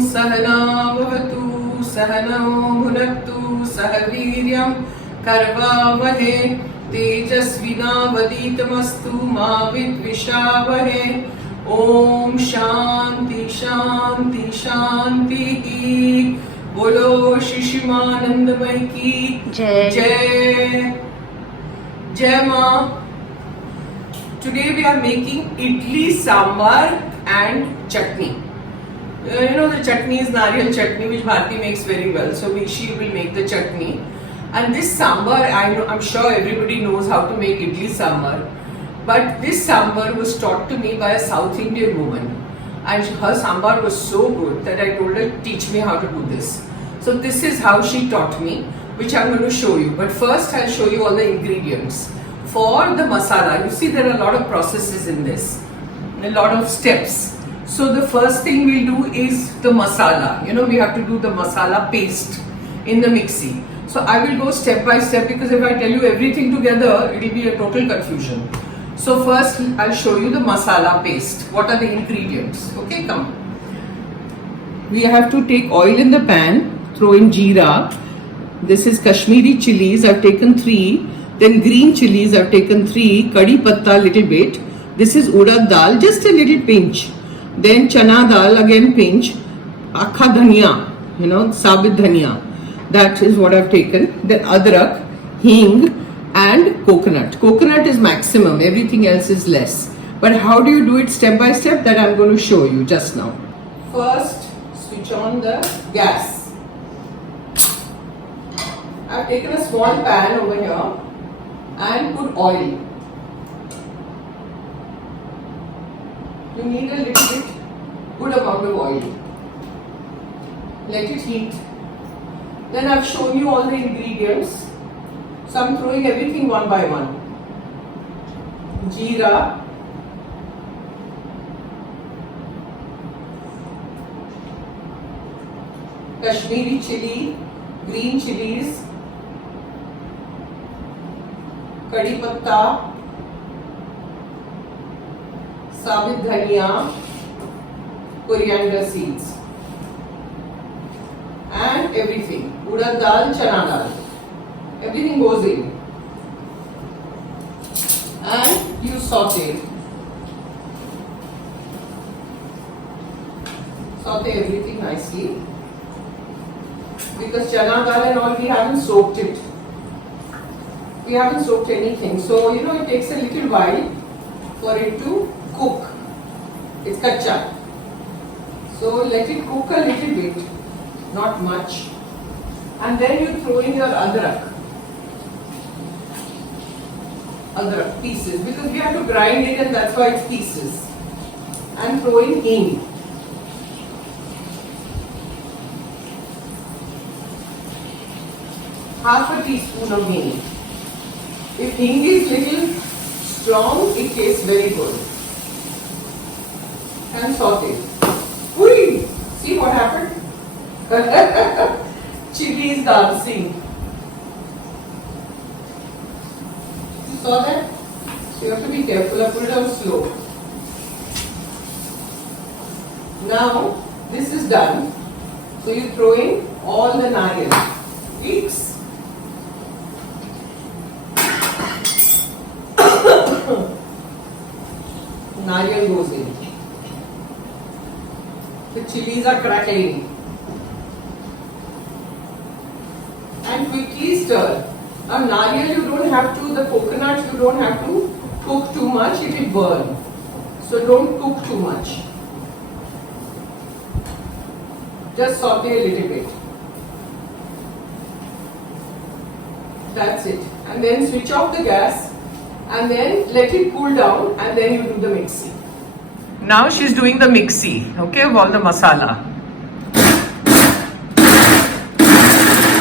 सहना भवतु सहनौ भुनक्तु सह वीर्यं करवावहे तेजस्विनावधीतमस्तु मा विद्विषावहे। ओम शांति शांति शांति। बोलो शिशिमानंदमय की जय जय माँ। Today we are making idli sambar and chutney. You know the chutney is nariyal chutney which Bharti makes very well. So she will make the chutney. And this sambar, I'm sure everybody knows how to make idli sambar. But this sambar was taught to me by a South Indian woman. And her sambar was so good that I told her, teach me how to do this. So this is how she taught me, which I'm going to show you. But first I'll show you all the ingredients. For the masala, you see there are a lot of processes in this, a lot of steps. So the first thing we'll do is the masala. You know, we have to do the masala paste in the mixie. So I will go step by step because if I tell you everything together, it will be a total confusion. So first I'll show you the masala paste. What are the ingredients? Okay, come. We have to take oil in the pan, throw in jeera. This is Kashmiri chilies, I've taken 3. Then green chilies, I've taken 3. Kadi patta, little bit. This is urad dal, just a little pinch. Then chana dal, again pinch. Akha dhania, you know, sabit dhania. That is what I've taken. Then adrak, hing, and coconut. Coconut is maximum, everything else is less. But how do you do it step by step? That I'm going to show you just now. First, switch on the gas. I've taken a small pan over here and put oil. You need a little bit, good amount of oil. Let it heat. Then I've shown you all the ingredients. So I'm throwing everything one by one. Jeera, Kashmiri chili, green chilies, kadi patta, sabit dhania, coriander seeds, and everything. Urad dal, chana dal. Everything goes in. And you saute. Saute everything nicely. Because chana dal and all, we haven't soaked it. We haven't soaked anything. So, you know, it takes a little while for it to cook. It's kacha. So, let it cook a little bit. Not much. And then you throw in your adrak. Adrak pieces. Because we have to grind it and that's why it's pieces. And throw in hing. Half a teaspoon of hing. If hing is little strong, it tastes very good. And saute. Ui! See what happened? Chili is dancing. You saw that? So you have to be careful. I put it on slow. Now this is done. So you throw in all the nariyal. Mix. Nariyal goes in. The chilies are crackling. And quickly stir. Now nariyal you don't have to, the coconut you don't have to cook too much, it will burn. So don't cook too much. Just saute a little bit. That's it. And then switch off the gas. And then let it cool down and then you do the mixie. Now she's doing the mixie, okay, of all the masala.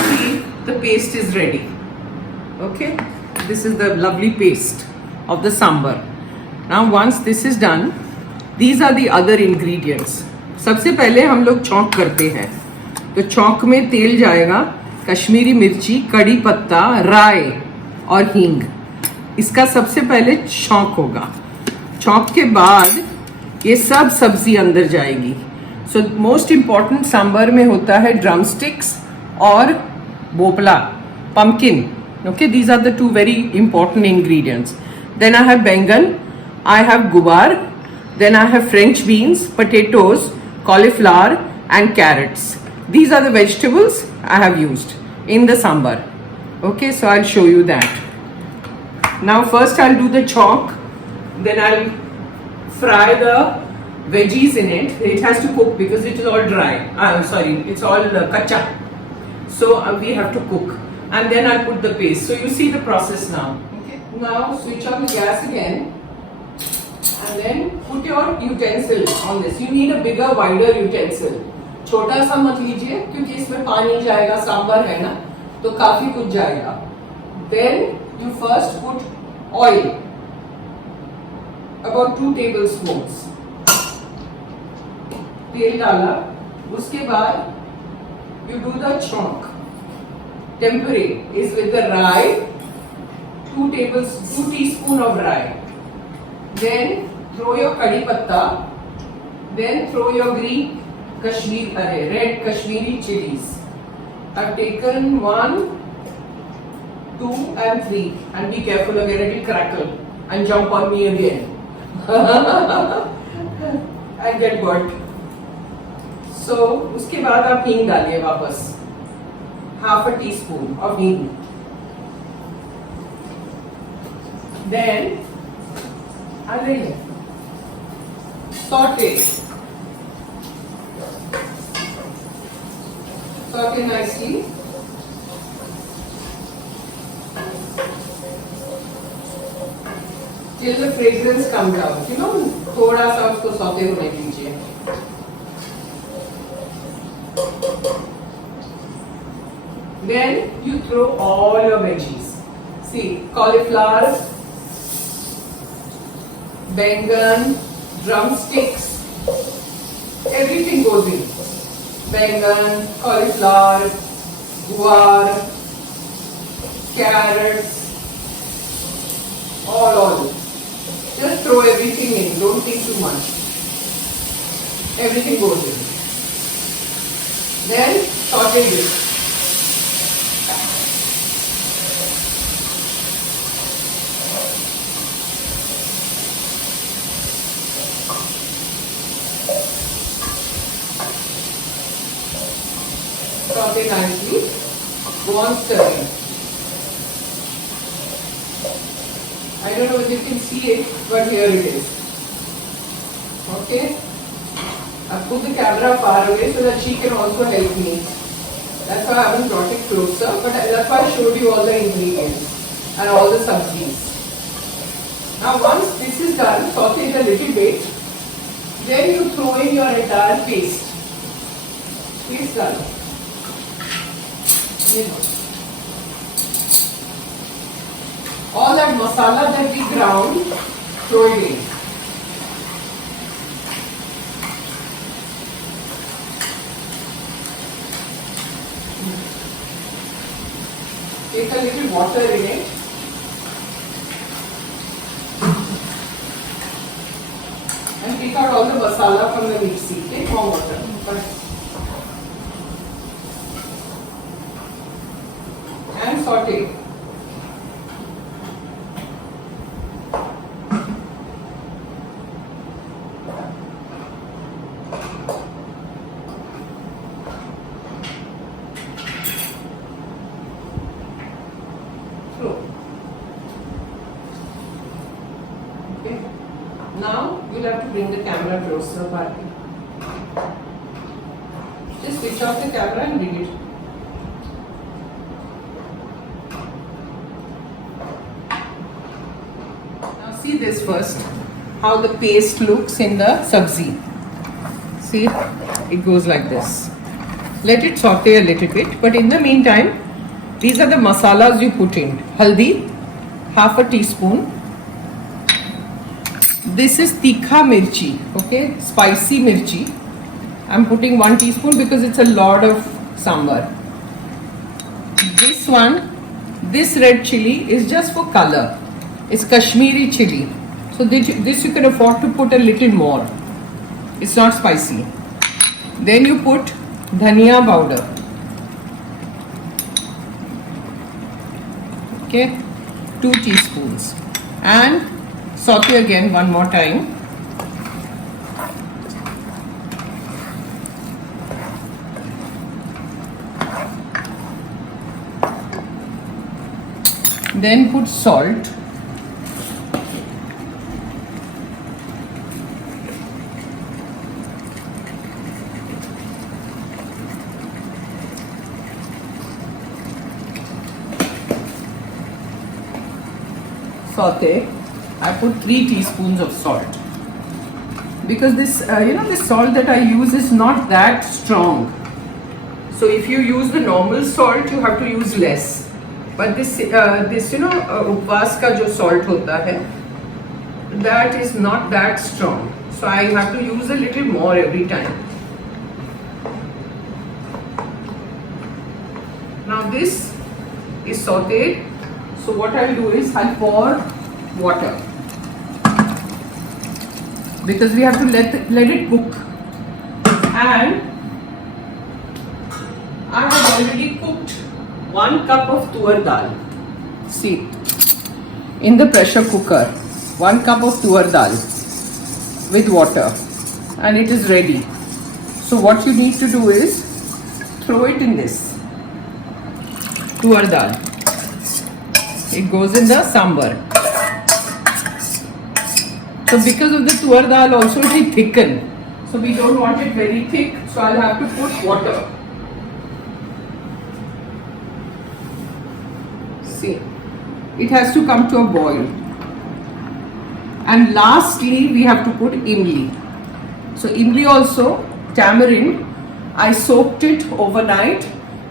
See, the paste is ready. Okay, this is the lovely paste of the sambar. Now once this is done, these are the other ingredients. सबसे पहले हम लोग चौंक करते हैं. तो चौंक में तेल जाएगा, कश्मीरी मिर्ची, कड़ी पत्ता, राई और हींग. इसका सबसे पहले छौंक होगा. छौंक के बाद ये सब सब्जी अंदर जाएगी. So most important सांबर में होता है drumsticks और bopla, pumpkin. Okay, these are the two very important ingredients. Then I have bengan, I have gubar, then I have French beans, potatoes, cauliflower and carrots. These are the vegetables I have used in the sambar. Okay, so I'll show you that. Now first I'll do the chalk, then I'll fry the veggies in it. It has to cook because it is all dry. It's all kacha. So we have to cook, and then I'll put the paste. So you see the process now. Okay. Now switch on the gas again, and then put your utensil on this. You need a bigger, wider utensil. छोटा सा मत लीजिए क्योंकि इसमें पानी जाएगा, सांभर है ना, तो काफी कुछ जाएगा. Then you first put oil, about 2 tablespoons. तेल डाला, उसके बाद you do the chonk. Tempering is with the rye, 2 teaspoon of rye. Then throw your kadhi patta. Then throw your green red Kashmiri chilies. I've taken 1, 2 and 3, and be careful again, it will crackle and jump on me again and get burnt. So उसके बाद आप हींग डालिए वापस, half a teaspoon of हींग. Then saute nicely. Till the fragrance comes out. You know, थोड़ा सा उसको saute होने दीजिए. Then you throw all your veggies. See, cauliflower, bengan, drumsticks, everything goes in. Bengan, cauliflower, guar, carrots, all. Just throw everything in, don't think too much. Everything goes in. Then saute this. Saute nicely. Go on stirring. I don't know if you can see it, but here it is. Okay. I've put the camera far away so that she can also help me. That's why I haven't brought it closer, but that's why I showed you all the ingredients and all the sabzis. Now once this is done, saute it a little bit. Then you throw in your entire paste. Paste done. All that masala that we ground, throw it in. Take a little water in it. And take out all the masala from the mixie. Take more water. And saute. Okay. Now you'll have to bring the camera closer, Bharti. Just switch off the camera and bring it. Now see this first, how the paste looks in the sabzi. See, it goes like this. Let it saute a little bit, but in the meantime, these are the masalas you put in. Haldi, half a teaspoon. This is tikha mirchi, okay, spicy mirchi. I'm putting 1 teaspoon because it's a lot of sambar. This one, this red chili is just for color. It's Kashmiri chili. So this you can afford to put a little more. It's not spicy. Then you put dhania powder. Okay, 2 teaspoons, and saute again one more time. Then put salt. Saute. I put 3 teaspoons of salt because this this salt that I use is not that strong. So if you use the normal salt, you have to use less. But this उपवास का जो salt होता है, that is not that strong. So I have to use a little more every time. Now this is sauteed. So what I'll do is I'll pour water because we have to let it cook. And I have already cooked 1 cup of tuar dal. See, in the pressure cooker, 1 cup of tuar dal with water, and it is ready. So what you need to do is throw it in this tuar dal. It goes in the sambar. So because of the tuar dal also it will thicken. So we don't want it very thick. So I'll have to put water. See, it has to come to a boil. And lastly, we have to put imli. So imli also, tamarind, I soaked it overnight.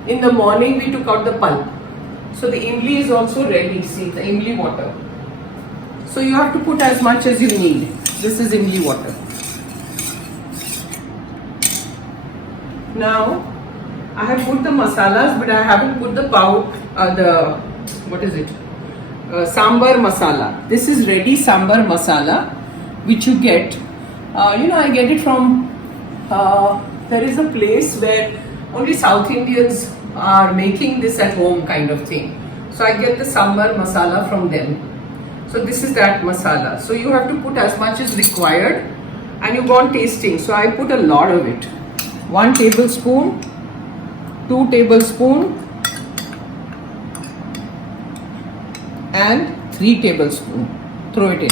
In the morning, we took out the pulp. So the imli is also ready. See, the imli water. So you have to put as much as you need. This is imli water. Now, I have put the masalas, but I haven't put the sambar masala. This is ready sambar masala, which you get. I get it from, there is a place where only South Indians are making this at home kind of thing. So I get the sambar masala from them. So this is that masala. So you have to put as much as required, and you go on tasting. So I put a lot of it. 1 tablespoon, 2 tablespoons, and 3 tablespoons. Throw it in.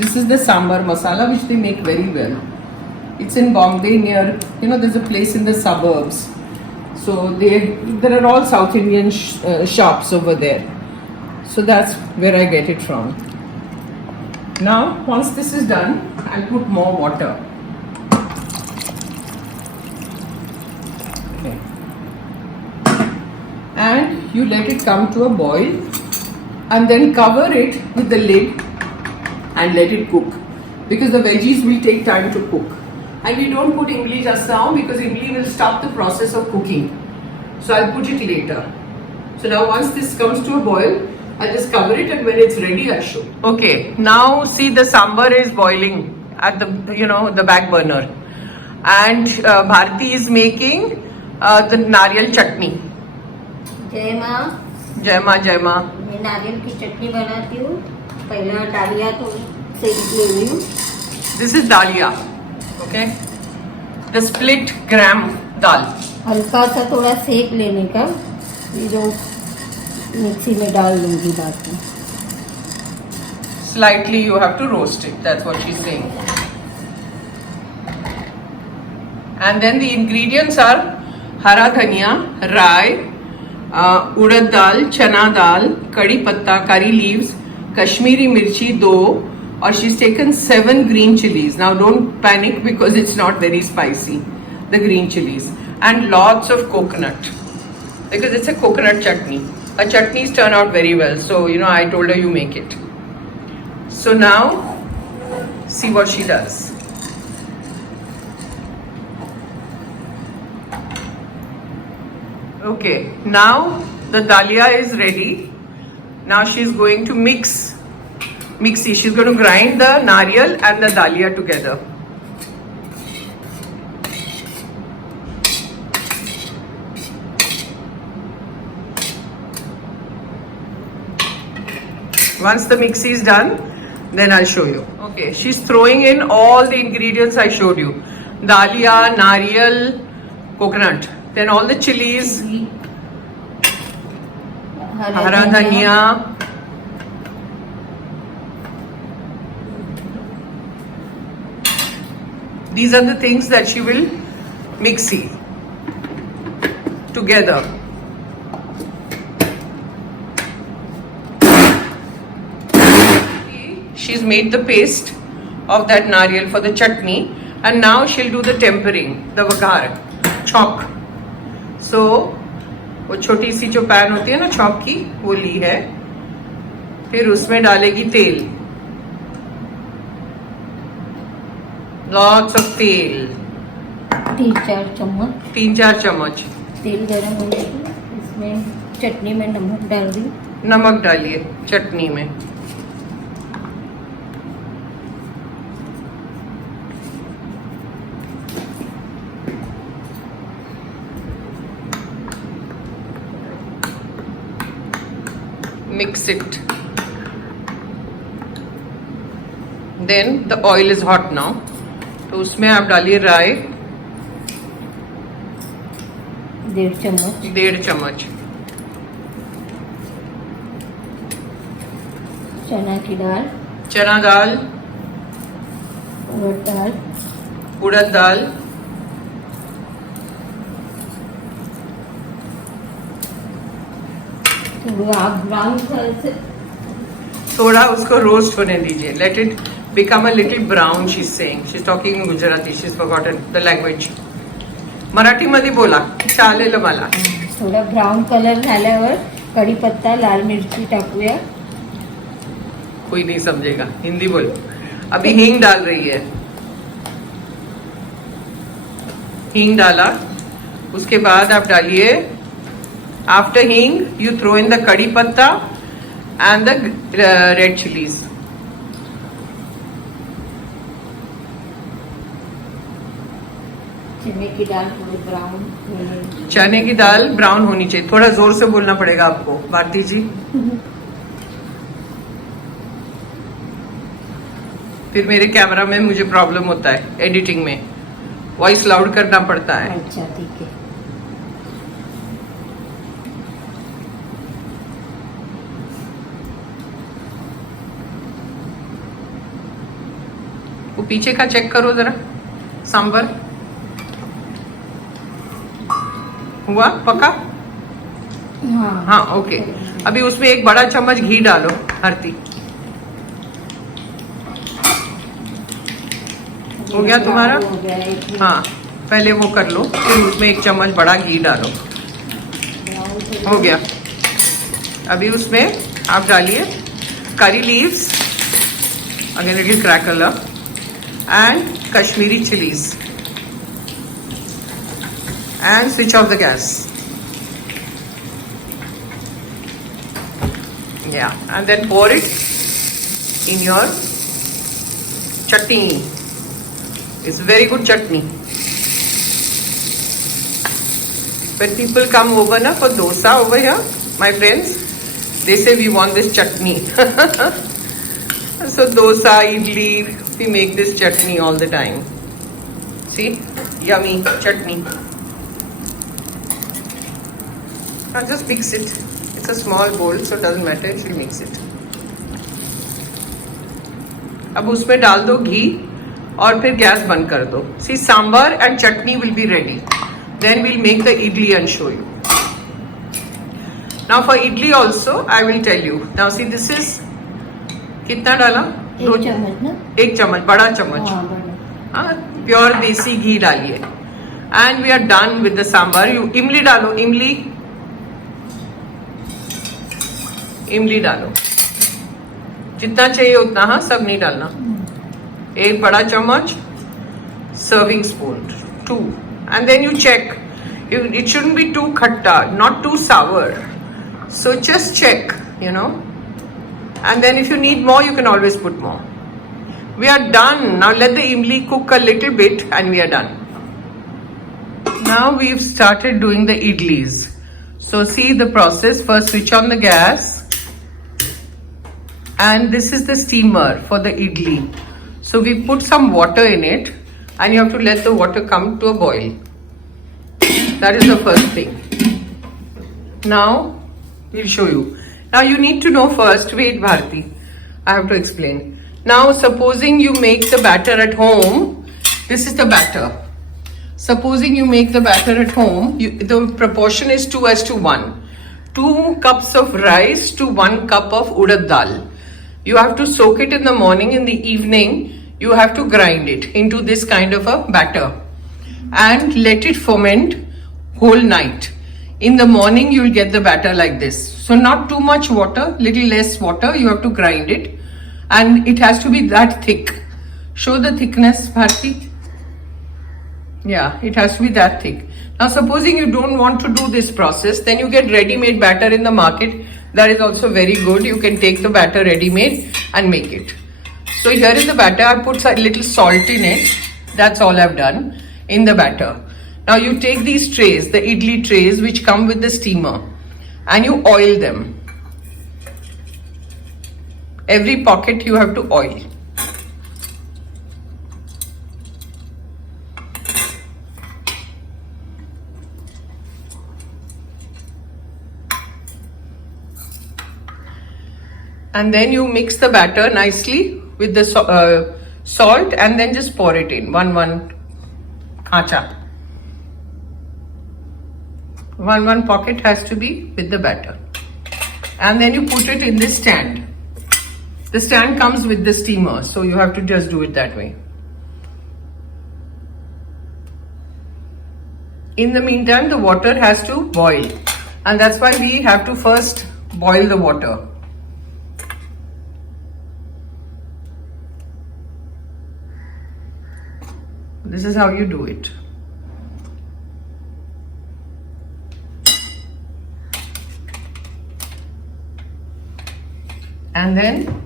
This is the sambar masala which they make very well. It's in Bombay near, there's a place in the suburbs. So there are all South Indian shops over there. So that's where I get it from. Now, once this is done, I'll put more water. Okay. And you let it come to a boil, and then cover it with the lid and let it cook, because the veggies will take time to cook. And we don't put imli just now because imli will stop the process of cooking. So I'll put it later. So now once this comes to a boil, I'll just cover it, and when it's ready, I'll show. Okay, now see the sambar is boiling at the back burner, and Bharti is making the nariyal chutney. जय माँ. जय माँ, जय माँ. मैं नारियल की चटनी बनाती हूँ. पहला डालिया तो सेक ले रही हूँ. This is dalia. Okay, the split gram dal. हल्का सा थोड़ा सेक लेने का. ये जो मिक्सी में डाल लूँगी बाद में. Slightly you have to roast it. That's what she's saying. And then the ingredients are hara dhania, rai, urad dal, chana dal, kadi patta, curry leaves, Kashmiri mirchi 2, or she's taken 7 green chilies. Now don't panic because it's not very spicy, the green chilies, and lots of coconut because it's a coconut chutney. Her chutneys turn out very well, so I told her you make it. So now see what she does. Okay, now the dalia is ready. Now she's going to mixie. She's going to grind the nariyal and the dalia together. Once the mixie is done, then I'll show you. Okay, she's throwing in all the ingredients I showed you. Dalia, nariyal, coconut. Then all the chilies, hara dhania. These are the things that she will mixie together. She's made the paste of that nariyal for the chutney, and now she'll do the tempering, the vagar, chop. So वो छोटी सी जो pan होती है ना chop की, वो ली है. फिर उसमें डालेगी तेल, लॉट्स ऑफ तेल, 3-4 चम्मच 3-4 चम्मच. तेल गरम होने के इसमें चटनी में नमक डाल दी. नमक डालिए चटनी में. Mix it. Then the oil is hot now. तो उसमें आप डालिए राई 1.5 चम्मच 1.5 चम्मच. चना की दाल, चना दाल, उड़द दाल, उड़द दाल, ब्राउन कलर से थोड़ा उसको रोस्ट होने दीजिए. Let it become a little brown. She is saying, she is talking in Gujarati. She is forgotten the language. Marathi मध्ये बोला, चालेल मला. थोडा ब्राऊन कलर झाल्यावर कढीपत्ता, लाल मिरची टाकूया. कोई नहीं समझेगा, हिंदी बोलो. अभी हींग डाल रही है. हींग डाला, उसके बाद आप डालिए. आफ्टर हींग यू थ्रो इन द कड़ी पत्ता एंड द रेड चिलीज. चने की दाल थोड़ी ब्राउन चने की दाल ब्राउन होनी चाहिए. थोड़ा जोर से बोलना पड़ेगा आपको भारती जी. फिर मेरे कैमरा में मुझे प्रॉब्लम होता है एडिटिंग में, वॉइस लाउड करना पड़ता है. अच्छा ठीक है. वो पीछे का चेक करो जरा. सांबर हुआ पका. हाँ ओके. अभी उसमें 1 बड़ा चम्मच घी डालो आरती. हो गया तुम्हारा. हो गया. हाँ पहले वो कर लो, फिर उसमें 1 चम्मच बड़ा घी डालो. हो गया. अभी उसमें आप डालिए curry leaves, again little crackle and Kashmiri chilies, and switch off the gas. Yeah, and then pour it in your chutney. It's very good chutney. When people come over na for dosa over here, my friends, they say we want this chutney. So dosa, idli, we make this chutney all the time. See, yummy chutney. Now just mix it. It's a small bowl, so it doesn't matter. She'll mix it. अब उसमें डाल दो घी और फिर gas बंद कर दो. See, sambar and chutney will be ready. Then we'll make the idli and show you. Now for idli also, I will tell you. Now see, this is कितना डाला? 1 चम्मच ना. 1 चम्मच, बड़ा चम्मच. हाँ बड़ा. हाँ, प्योर देसी घी डालिए. And we are done with the sambar. You इमली डालो. इमली डालो जितना चाहिए उतना. हाँ सब नहीं डालना. 1 बड़ा चम्मच, serving spoon 2, and then you check. It shouldn't be too khatta, not too sour. So just check, you know. And then if you need more, you can always put more. We are done. Now let the imli cook a little bit and we are done. Now we've started doing the idlis. So see the process. First switch on the gas. and this is the steamer for the idli. So we put some water in it, and you have to let the water come to a boil. That is the first thing. Now we'll show you. Now you need to know first, wait Bharti, I have to explain. Now supposing you make the batter at home, this is the batter. Supposing you make the batter at home, the proportion is 2:1. 2 cups of rice to 1 cup of urad dal. You have to soak it in the morning. In the evening, you have to grind it into this kind of a batter and let it ferment whole night. In the morning, you will get the batter like this. So not too much water, little less water. You have to grind it, and it has to be that thick. Show the thickness, Bharti. Yeah, it has to be that thick. Now supposing you don't want to do this process, then you get ready-made batter in the market. That is also very good. You can take the batter ready-made and make it. So here is the batter. I put a little salt in it. That's all I've done in the batter. Now you take these trays, the idli trays which come with the steamer, and you oil them. Every pocket you have to oil. And then you mix the batter nicely with the salt, and then just pour it in one khacha. One pocket has to be with the batter, and then you put it in this stand. The stand comes with the steamer, so you have to just do it that way. In the meantime, the water has to boil, and that's why we have to first boil the water. This is how you do it. And then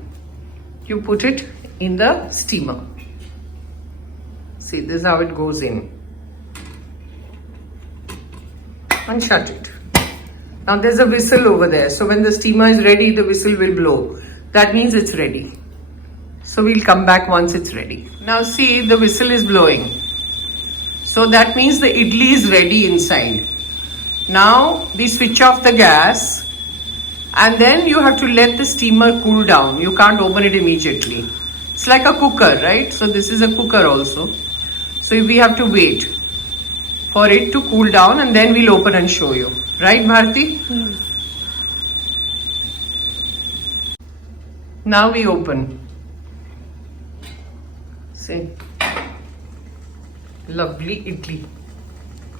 you put it in the steamer. See, this is how it goes in. And shut it. Now there's a whistle over there. So when the steamer is ready, the whistle will blow. That means it's ready. So we'll come back once it's ready. Now see, the whistle is blowing. So that means the idli is ready inside. Now we switch off the gas, and then you have to let the steamer cool down. You can't open it immediately. It's like a cooker, right? So this is a cooker also. So we have to wait for it to cool down, and then we'll open and show you. Right, Bharti? Now we open. See, lovely idli.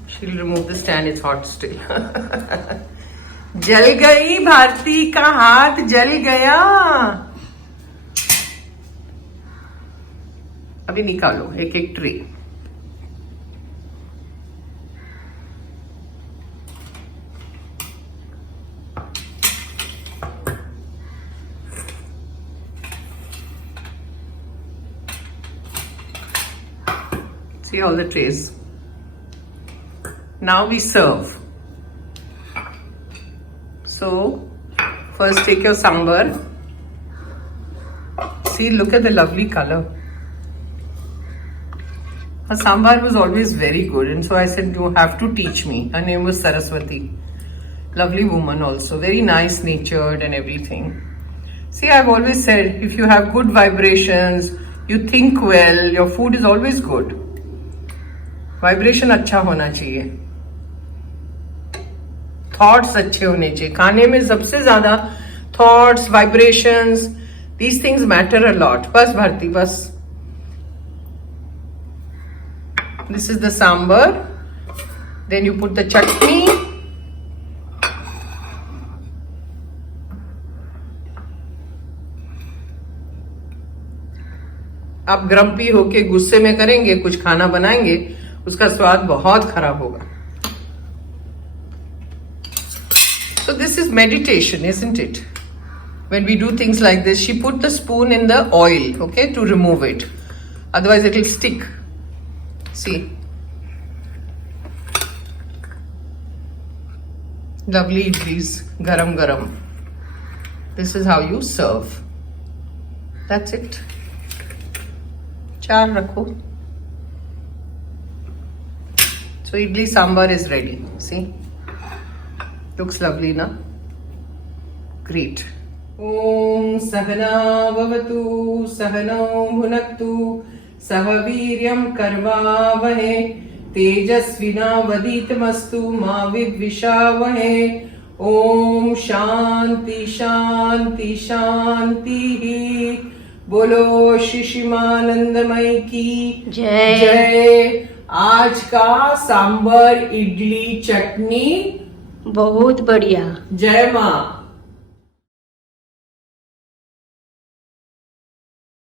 She'll remove the stand, it's hot still. जल गई भारती का हाथ जल गया. अभी निकालो एक एक tray. See all the trays. Now we serve. So first take your sambar. See, look at the lovely color. Her sambar was always very good, and so I said, you have to teach me. Her name was Saraswati. Lovely woman also, very nice natured and everything. See, I've always said, if you have good vibrations, you think well, your food is always good. Vibration अच्छा होना चाहिए, thoughts अच्छे होने चाहिए. खाने में सबसे ज्यादा thoughts, vibrations, these things matter a lot. बस भारती, बस. This is the sambar. Then you put the chutney. आप ग्रम्पी होके गुस्से में करेंगे, कुछ खाना बनाएंगे, उसका स्वाद बहुत खराब होगा. So this is meditation, isn't it? When we do things like this, she put the spoon in the oil, okay, to remove it. Otherwise it will stick. See. Lovely idlis, garam garam. This is how you serve. That's it. 4 रखो. So idli sambar is ready. See, looks lovely, na? Great. Om Sahana Bhavatu Sahano Bhunaktu Sah Viryam Karvavahe Tejasvina Vaditamastu Ma Vidvishavahe. Om Shanti Shanti Shanti. बोलो शिशिमानंदमय की जय। जय। आज का सांबर इडली चटनी बहुत बढ़िया। जय माँ।